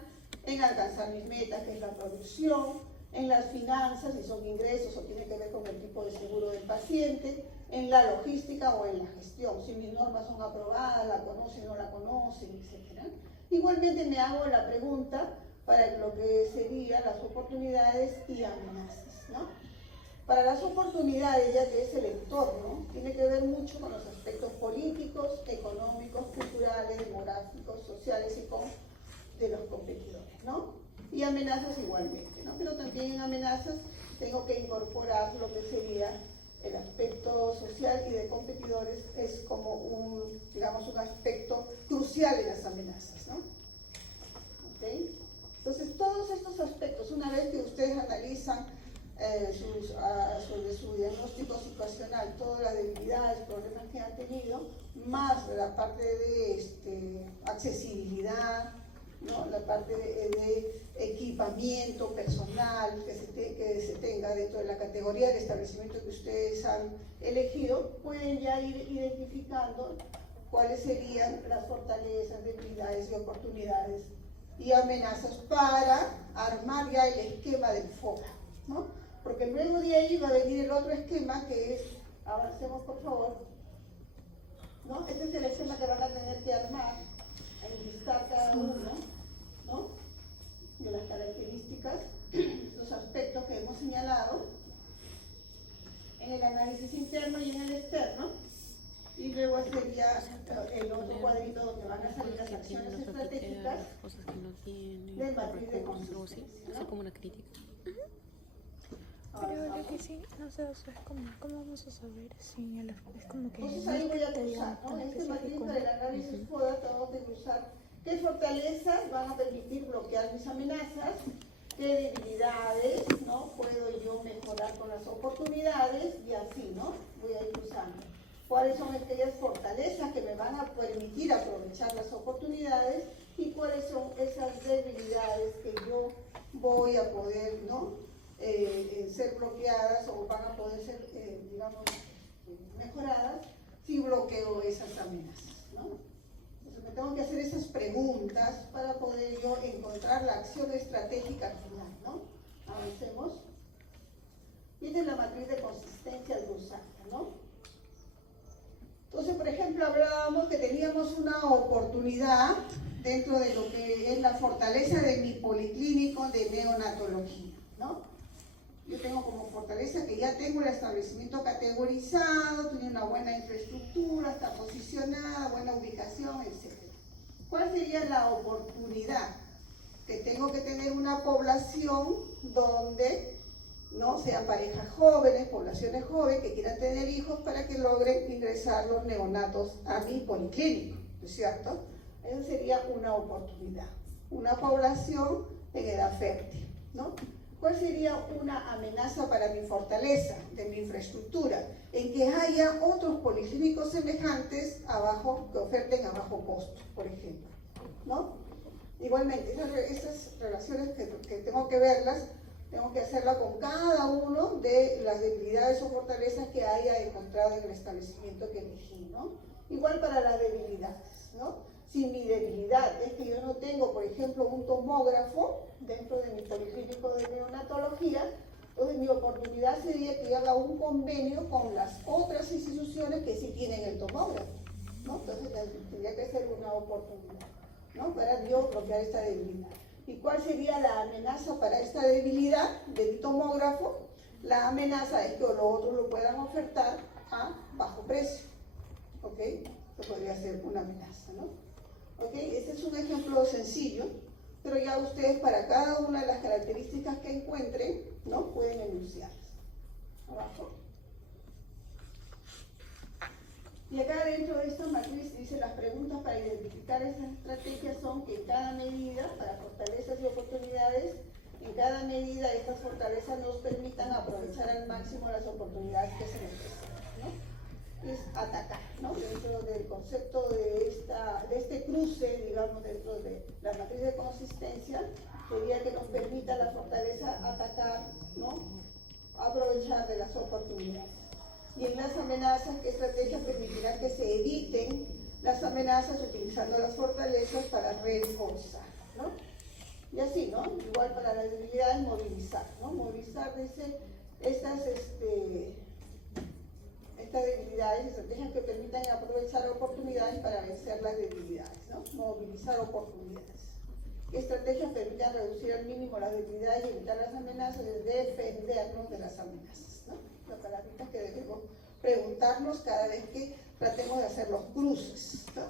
En alcanzar mis metas, que es la producción, en las finanzas, si son ingresos o tiene que ver con el tipo de seguro del paciente, en la logística o en la gestión, si mis normas son aprobadas, la conocen o no la conocen, etc. Igualmente me hago la pregunta para lo que serían las oportunidades y amenazas, ¿no? Para las oportunidades, ya que es el entorno, tiene que ver mucho con los aspectos políticos, económicos, culturales, demográficos, sociales y de los competidores, ¿no? Y amenazas igualmente, ¿no? Pero también en amenazas tengo que incorporar lo que sería el aspecto social y de competidores, es como un aspecto crucial en las amenazas, ¿no? ¿Okay? Entonces, todos estos aspectos, una vez que ustedes analizan sobre su diagnóstico situacional, todas las debilidades, problemas que han tenido, más la parte de accesibilidad, ¿no? La parte de equipamiento personal que se tenga dentro de la categoría de establecimiento que ustedes han elegido, pueden ya ir identificando cuáles serían las fortalezas, debilidades y oportunidades y amenazas para armar ya el esquema del FODA, ¿no? Porque luego de ahí va a venir el otro esquema que es, avancemos por favor, ¿no? Este es el esquema que van a tener que armar, enlistar cada uno, ¿no? De las características, los aspectos que hemos señalado en el análisis interno y en el externo, y luego sería el otro cuadrito donde van a salir las acciones estratégicas de matriz de consistencia, ¿no? Como una crítica. Pero lo que sí, no sé, o sea, es como, ¿cómo vamos a saber si es como que... Entonces ahí voy a cruzar, ¿no? En este matriz del análisis FODA tengo que cruzar qué fortalezas van a permitir bloquear mis amenazas, qué debilidades, ¿no? Puedo yo mejorar con las oportunidades y así, ¿no? Voy a ir cruzando. ¿Cuáles son aquellas fortalezas que me van a permitir aprovechar las oportunidades y cuáles son esas debilidades que yo voy a poder, ¿no? Ser bloqueadas o van a poder ser, mejoradas si bloqueo esas amenazas, ¿no? Entonces me tengo que hacer esas preguntas para poder yo encontrar la acción estratégica al final, ¿no? Avancemos. Y esta es la matriz de consistencia cruzada, ¿no? Entonces, por ejemplo, hablábamos que teníamos una oportunidad dentro de lo que es la fortaleza de mi policlínico de neonatología, ¿no? Yo tengo como fortaleza que ya tengo el establecimiento categorizado, tiene una buena infraestructura, está posicionada, buena ubicación, etc. ¿Cuál sería la oportunidad? Que tengo que tener una población donde no sean parejas jóvenes, poblaciones jóvenes que quieran tener hijos para que logren ingresar los neonatos a mi policlínico, ¿no es cierto? Esa sería una oportunidad, una población en edad fértil, ¿no? ¿Cuál sería una amenaza para mi fortaleza de mi infraestructura? En que haya otros policlínicos semejantes que oferten a bajo costo, por ejemplo, ¿no? Igualmente, esas relaciones que tengo que verlas, tengo que hacerla con cada uno de las debilidades o fortalezas que haya encontrado en el establecimiento que elegí, ¿no? Igual para las debilidades, ¿no? Si mi debilidad es que yo no tengo, por ejemplo, un tomógrafo dentro de mi policlínico de neonatología, entonces mi oportunidad sería que yo haga un convenio con las otras instituciones que sí tienen el tomógrafo, ¿no? Entonces tendría que ser una oportunidad, ¿no? Para yo bloquear esta debilidad. ¿Y cuál sería la amenaza para esta debilidad de mi tomógrafo? La amenaza es que los otros lo puedan ofertar a bajo precio, ¿ok? Eso podría ser una amenaza, ¿no? ¿Ok? Este es un ejemplo sencillo, pero ya ustedes para cada una de las características que encuentren, ¿no? Pueden enunciarlas. Abajo. Y acá dentro de esta matriz dice las preguntas para identificar esas estrategias son que en cada medida, para fortalezas y oportunidades, en cada medida estas fortalezas nos permitan aprovechar al máximo las oportunidades que se nos presentan, ¿no? Es atacar, ¿no? Dentro del concepto de este cruce, digamos, dentro de la matriz de consistencia, sería que nos permita la fortaleza atacar, ¿no? Aprovechar de las oportunidades. Y en las amenazas, ¿qué estrategias permitirán que se eviten las amenazas utilizando las fortalezas para reforzar, ¿no? Y así, ¿no? Igual para las debilidades, movilizar, ¿no? Movilizar, dice, estas debilidades, estrategias que permitan aprovechar oportunidades para vencer las debilidades, ¿no? Movilizar oportunidades. ¿Qué estrategias permitan reducir al mínimo las debilidades y evitar las amenazas? Es defendernos de las amenazas, ¿no? Las palabritas que debemos preguntarnos cada vez que tratemos de hacer los cruces, ¿no?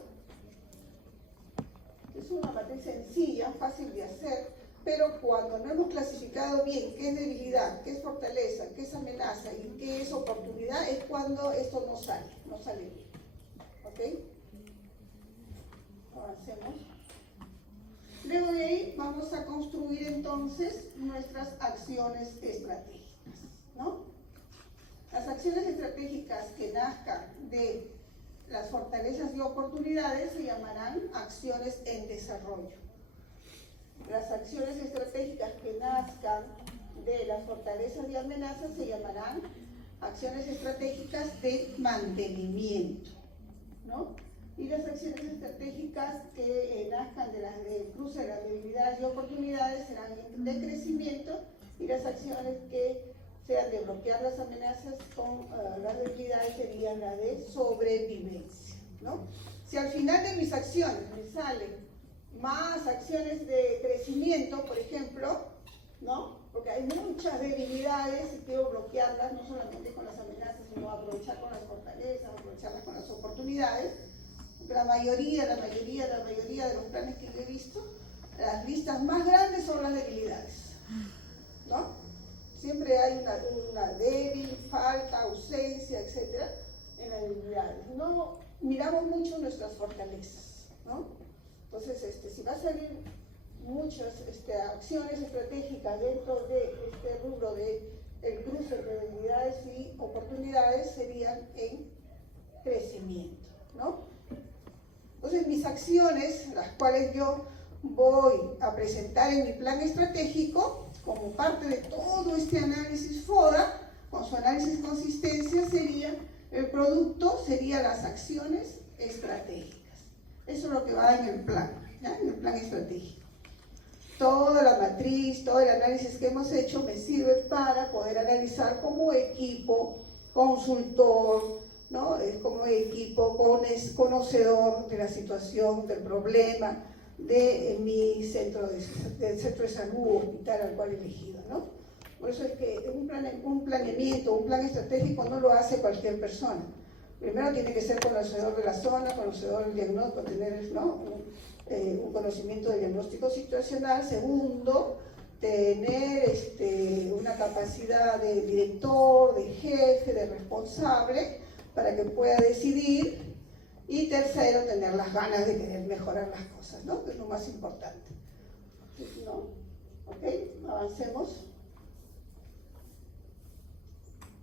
Es una matriz sencilla, fácil de hacer, pero cuando no hemos clasificado bien qué es debilidad, qué es fortaleza, qué es amenaza y qué es oportunidad, es cuando esto no sale bien. ¿Ok? Avancemos. Luego de ahí vamos a construir entonces nuestras acciones estratégicas, ¿no? Las acciones estratégicas que nazcan de las fortalezas y oportunidades se llamarán acciones en desarrollo. Las acciones estratégicas que nazcan de las fortalezas y amenazas se llamarán acciones estratégicas de mantenimiento, ¿no? Y las acciones estratégicas que nazcan del cruce de las debilidades y oportunidades serán de crecimiento, y las acciones que sean de bloquear las amenazas con las debilidades serían la de sobrevivencia, ¿no? Si al final de mis acciones me salen más acciones de crecimiento, por ejemplo, ¿no? Porque hay muchas debilidades y quiero bloquearlas, no solamente con las amenazas, sino aprovechar con las fortalezas, aprovecharlas con las oportunidades. La mayoría de los planes que yo he visto, las listas más grandes son las debilidades, ¿no? Siempre hay una débil, falta, ausencia, etcétera, en las debilidades. No miramos mucho nuestras fortalezas, ¿no? Entonces, si va a salir muchas acciones estratégicas dentro de este rubro del cruce de debilidades y oportunidades, serían en crecimiento, ¿no? Entonces, mis acciones, las cuales yo voy a presentar en mi plan estratégico, como parte de todo este análisis FODA, con su análisis de consistencia, el producto sería las acciones estratégicas. Eso es lo que va en el plan, ¿ya? En el plan estratégico. Toda la matriz, todo el análisis que hemos hecho me sirve para poder analizar como equipo, consultor, ¿no? Como equipo conocedor de la situación, del problema, de mi del centro de salud o hospital al cual he elegido, ¿no? Por eso es que un planeamiento, un plan estratégico no lo hace cualquier persona. Primero tiene que ser conocedor de la zona, conocedor del diagnóstico, tener, ¿no? Un conocimiento del diagnóstico situacional. Segundo, tener una capacidad de director, de jefe, de responsable, para que pueda decidir. Y tercero, tener las ganas de querer mejorar las cosas, ¿no? Que es lo más importante, ¿no? ¿Ok? Avancemos.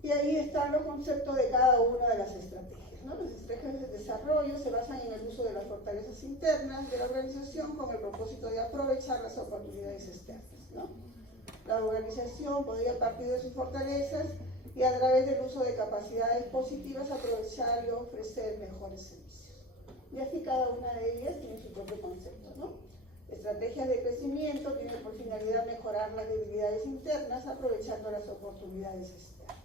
Y ahí están los conceptos de cada una de las estrategias, ¿no? Las estrategias de desarrollo se basan en el uso de las fortalezas internas de la organización con el propósito de aprovechar las oportunidades externas, ¿no? La organización podría partir de sus fortalezas y a través del uso de capacidades positivas aprovechar y ofrecer mejores servicios. Y así cada una de ellas tiene su propio concepto, ¿no? Estrategias de crecimiento tienen por finalidad mejorar las debilidades internas aprovechando las oportunidades externas.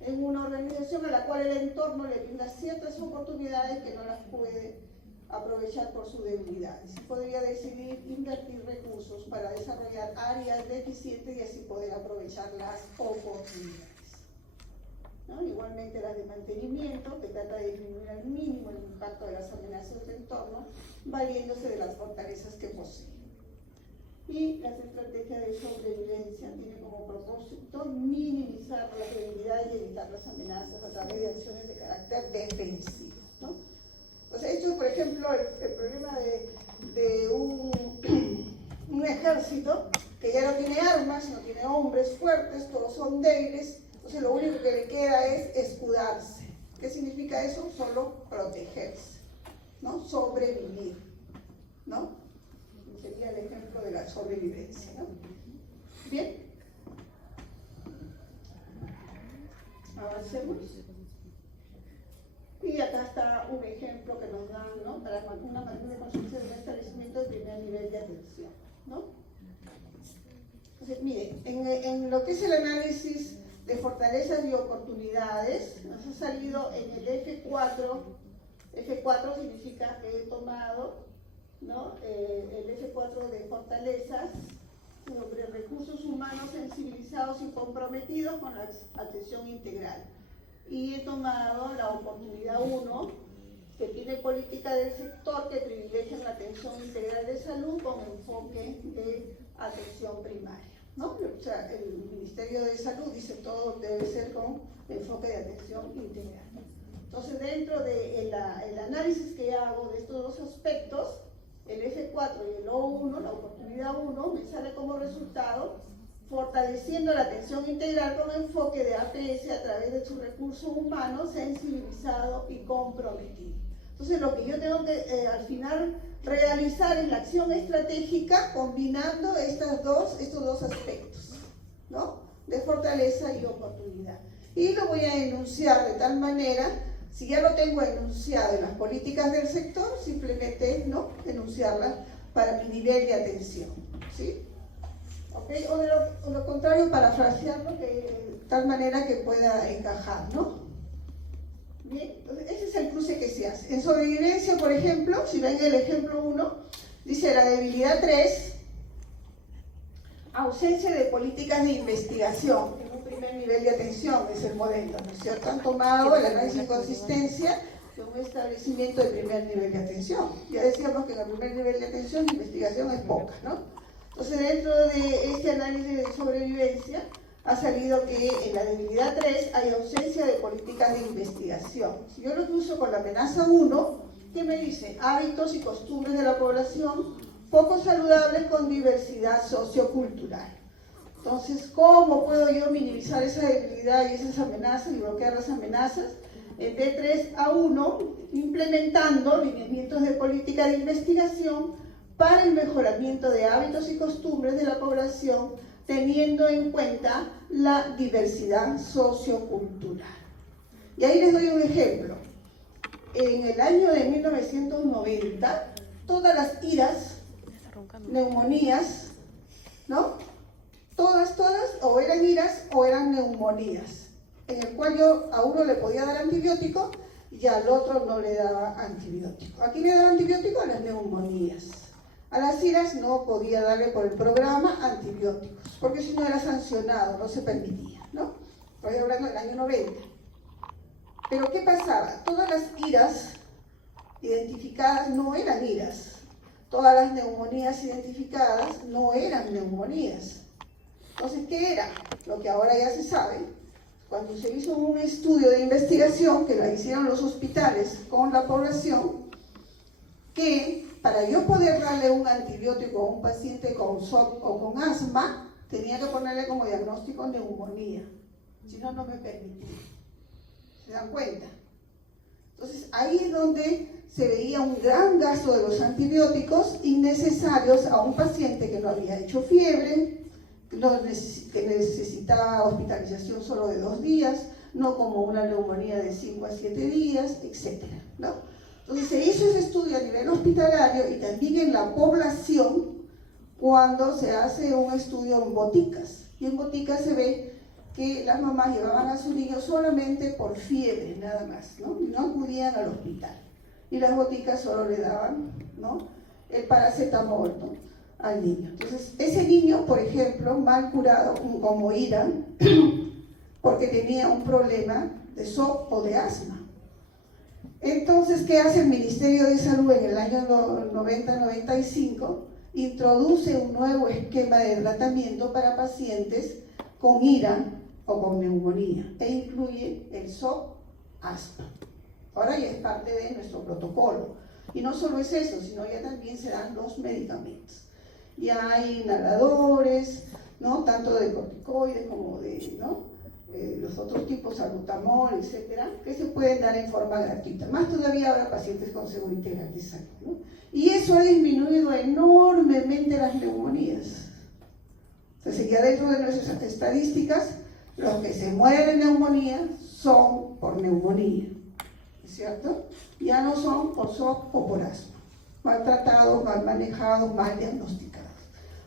En una organización a la cual el entorno le brinda ciertas oportunidades que no las puede aprovechar por sus debilidades. Podría decidir invertir recursos para desarrollar áreas deficientes y así poder aprovechar las oportunidades, ¿no? Igualmente las de mantenimiento, que trata de disminuir al mínimo el impacto de las amenazas del entorno, valiéndose de las fortalezas que posee. Y las estrategias de sobrevivencia tienen como propósito minimizar las debilidades y evitar las amenazas a través de acciones de carácter defensivo, ¿no? O sea, esto es, por ejemplo, el problema de un ejército que ya no tiene armas, no tiene hombres fuertes, todos son débiles, entonces lo único que le queda es escudarse. ¿Qué significa eso? Solo protegerse, ¿no? Sobrevivir, ¿no? Sería el ejemplo de la sobrevivencia, ¿no? Bien. Avancemos. Y acá está un ejemplo que nos dan, ¿no? Para una máquina de construcción de un establecimiento de primer nivel de atención, ¿no? Entonces, miren, en lo que es el análisis de fortalezas y oportunidades, nos ha salido en el F4. F4 significa que he tomado, ¿no? El F4 de fortalezas sobre recursos humanos sensibilizados y comprometidos con la atención integral. Y he tomado la oportunidad 1, que tiene política del sector que privilegia la atención integral de salud con enfoque de atención primaria, ¿no? O sea, el Ministerio de Salud dice todo debe ser con enfoque de atención integral. Entonces, dentro del análisis que hago de estos dos aspectos, el F4 y el O1, la oportunidad 1, me sale como resultado fortaleciendo la atención integral con enfoque de APS a través de sus recursos humanos sensibilizado y comprometido. Entonces, lo que yo tengo que al final realizar es la acción estratégica combinando estos dos aspectos, ¿no? De fortaleza y oportunidad. Y lo voy a enunciar de tal manera, si ya lo tengo enunciado en las políticas del sector, simplemente no enunciarlas para mi nivel de atención, ¿sí? ¿Okay? O de lo contrario, parafrasearlo de tal manera que pueda encajar, ¿no? Bien, entonces ese es el cruce que se hace. En sobrevivencia, por ejemplo, si ven el ejemplo 1, dice la debilidad 3, ausencia de políticas de investigación en un primer nivel de atención, es el modelo, ¿no es cierto? Han tomado el análisis de consistencia de un establecimiento de primer nivel de atención. Ya decíamos que en el primer nivel de atención la investigación es poca, ¿no? Entonces, dentro de este análisis de sobrevivencia, ha salido que en la debilidad 3 hay ausencia de políticas de investigación. Si yo lo cruzo con la amenaza 1, ¿qué me dice? Hábitos y costumbres de la población poco saludables con diversidad sociocultural. Entonces, ¿cómo puedo yo minimizar esa debilidad y esas amenazas y bloquear las amenazas? En D3A1, implementando lineamientos de política de investigación para el mejoramiento de hábitos y costumbres de la población, teniendo en cuenta la diversidad sociocultural. Y ahí les doy un ejemplo. En el año de 1990, todas las iras, neumonías, ¿no? Todas, o eran iras o eran neumonías, en el cual yo a uno le podía dar antibiótico y al otro no le daba antibiótico. ¿A quién le daba antibiótico? A las neumonías. A las iras no podía darle por el programa antibióticos, porque si no era sancionado, no se permitía, ¿no? Estoy hablando del año 90. Pero ¿qué pasaba? Todas las iras identificadas no eran iras. Todas las neumonías identificadas no eran neumonías. Entonces, ¿qué era? Lo que ahora ya se sabe. Cuando se hizo un estudio de investigación, que la hicieron los hospitales con la población, que para yo poder darle un antibiótico a un paciente con SOP o con asma, tenía que ponerle como diagnóstico neumonía. si no, no me permitía. ¿Se dan cuenta? Entonces, ahí es donde se veía un gran gasto de los antibióticos innecesarios a un paciente que no había hecho fiebre, que necesitaba hospitalización solo de 2 días, no como una neumonía de 5 a 7 días, etc., ¿no? Entonces se hizo ese estudio a nivel hospitalario y también en la población cuando se hace un estudio en boticas. Y en boticas se ve que las mamás llevaban a su niño solamente por fiebre, nada más, ¿no? Y no acudían al hospital. Y las boticas solo le daban, ¿no?, el paracetamol, ¿no?, al niño. Entonces, ese niño, por ejemplo, mal curado, como IRA, porque tenía un problema de SOP o de asma. Entonces, ¿qué hace el Ministerio de Salud en el año 90-95? Introduce un nuevo esquema de tratamiento para pacientes con IRA o con neumonía e incluye el SOP asma. Ahora ya es parte de nuestro protocolo. Y no solo es eso, sino ya también se dan los medicamentos. Ya hay inhaladores, ¿no?, tanto de corticoides como de, ¿no?, los otros tipos, salbutamol, etcétera, que se pueden dar en forma gratuita. Más todavía ahora pacientes con seguro integral de salud, ¿no? Y eso ha disminuido enormemente las neumonías. Entonces, ya dentro de nuestras estadísticas, los que se mueren de neumonía son por neumonía, ¿cierto? Ya no son por SOP o por asma. Mal tratados, mal manejados, mal diagnosticados,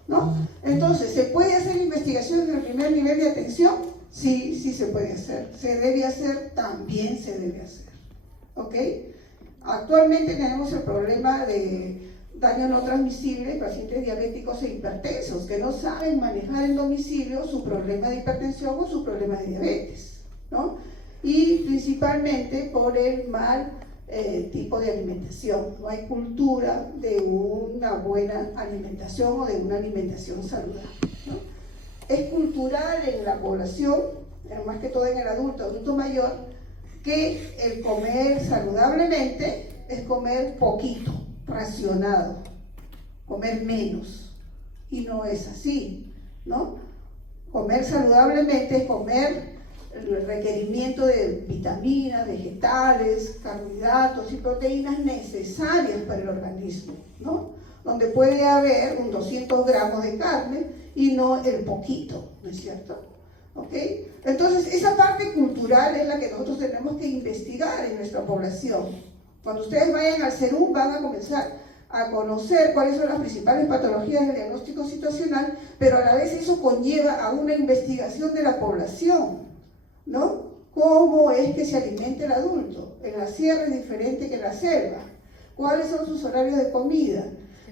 ¿no? Entonces, ¿se puede hacer investigación en el primer nivel de atención? Sí, sí se puede hacer. ¿Se debe hacer? También se debe hacer. ¿Ok? Actualmente tenemos el problema de daño no transmisible, pacientes diabéticos e hipertensos que no saben manejar en domicilio su problema de hipertensión o su problema de diabetes, ¿no? Y principalmente por el mal tipo de alimentación. No hay cultura de una buena alimentación o de una alimentación saludable, ¿no? Es cultural en la población, más que todo en el adulto mayor, que el comer saludablemente es comer poquito, racionado, comer menos. Y no es así, ¿no? Comer saludablemente es comer el requerimiento de vitaminas, vegetales, carbohidratos y proteínas necesarias para el organismo, ¿no? Donde puede haber un 200 gramos de carne y no el poquito, ¿no es cierto? ¿Ok? Entonces, esa parte cultural es la que nosotros tenemos que investigar en nuestra población. Cuando ustedes vayan al CERUM van a comenzar a conocer cuáles son las principales patologías del diagnóstico situacional, pero a la vez eso conlleva a una investigación de la población, ¿no? ¿Cómo es que se alimenta el adulto? En la sierra es diferente que en la selva. ¿Cuáles son sus horarios de comida?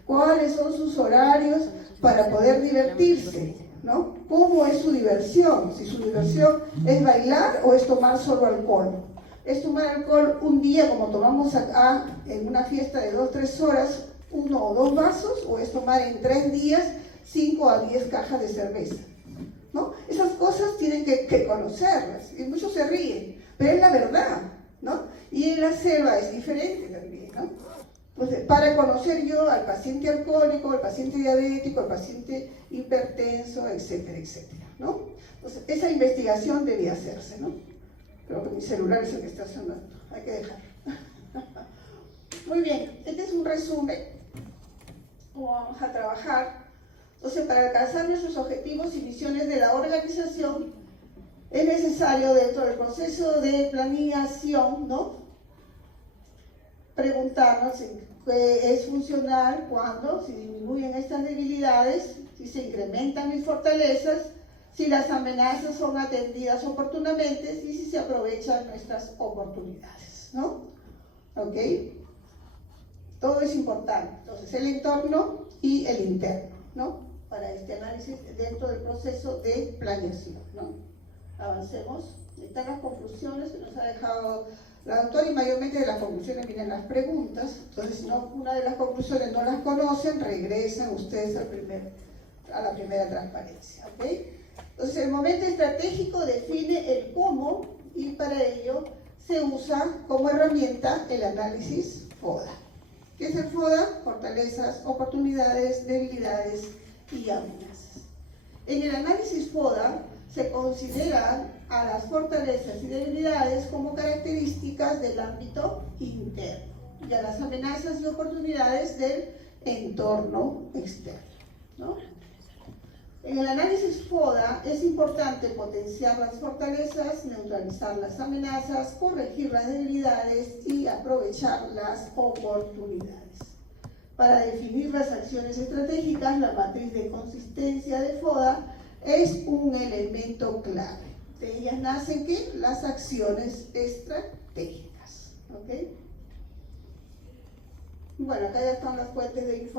¿Cuáles son sus horarios para poder divertirse? ¿No? ¿Cómo es su diversión? Si su diversión es bailar o es tomar solo alcohol. ¿Es tomar alcohol un día como tomamos acá en una fiesta de 2 o 3 horas, 1 o 2 vasos? ¿O es tomar en 3 días 5 a 10 cajas de cerveza? ¿No? Esas cosas tienen que conocerlas, y muchos se ríen, pero es la verdad, ¿no? Y en la selva es diferente también, ¿no? Pues para conocer yo al paciente alcohólico, al paciente diabético, al paciente hipertenso, etcétera, etcétera, ¿no? Entonces, esa investigación debe hacerse, ¿no? Creo que mi celular es el que está sonando, hay que dejar. Muy bien, este es un resumen, cómo vamos a trabajar. Entonces, para alcanzar nuestros objetivos y misiones de la organización, es necesario dentro del proceso de planeación, ¿no?, preguntarnos si es funcional, cuándo, si disminuyen estas debilidades, si se incrementan mis fortalezas, si las amenazas son atendidas oportunamente y si se aprovechan nuestras oportunidades, ¿no? ¿Ok? Todo es importante. Entonces, el entorno y el interno, ¿no?, para este análisis dentro del proceso de planeación, ¿no? Avancemos. Están las conclusiones que nos ha dejado la doctora, y mayormente de las conclusiones vienen las preguntas. Entonces, si no, una de las conclusiones no las conocen, regresan ustedes a la primera transparencia, ¿ok? Entonces, el momento estratégico define el cómo, y para ello se usa como herramienta el análisis FODA. ¿Qué es el FODA? Fortalezas, oportunidades, debilidades y amenazas. En el análisis FODA se consideran a las fortalezas y debilidades como características del ámbito interno y a las amenazas y oportunidades del entorno externo, ¿no? En el análisis FODA es importante potenciar las fortalezas, neutralizar las amenazas, corregir las debilidades y aprovechar las oportunidades. Para definir las acciones estratégicas, la matriz de consistencia de FODA es un elemento clave. De ellas nacen ¿qué? Las acciones estratégicas. ¿Okay? Bueno, acá ya están las fuentes de información.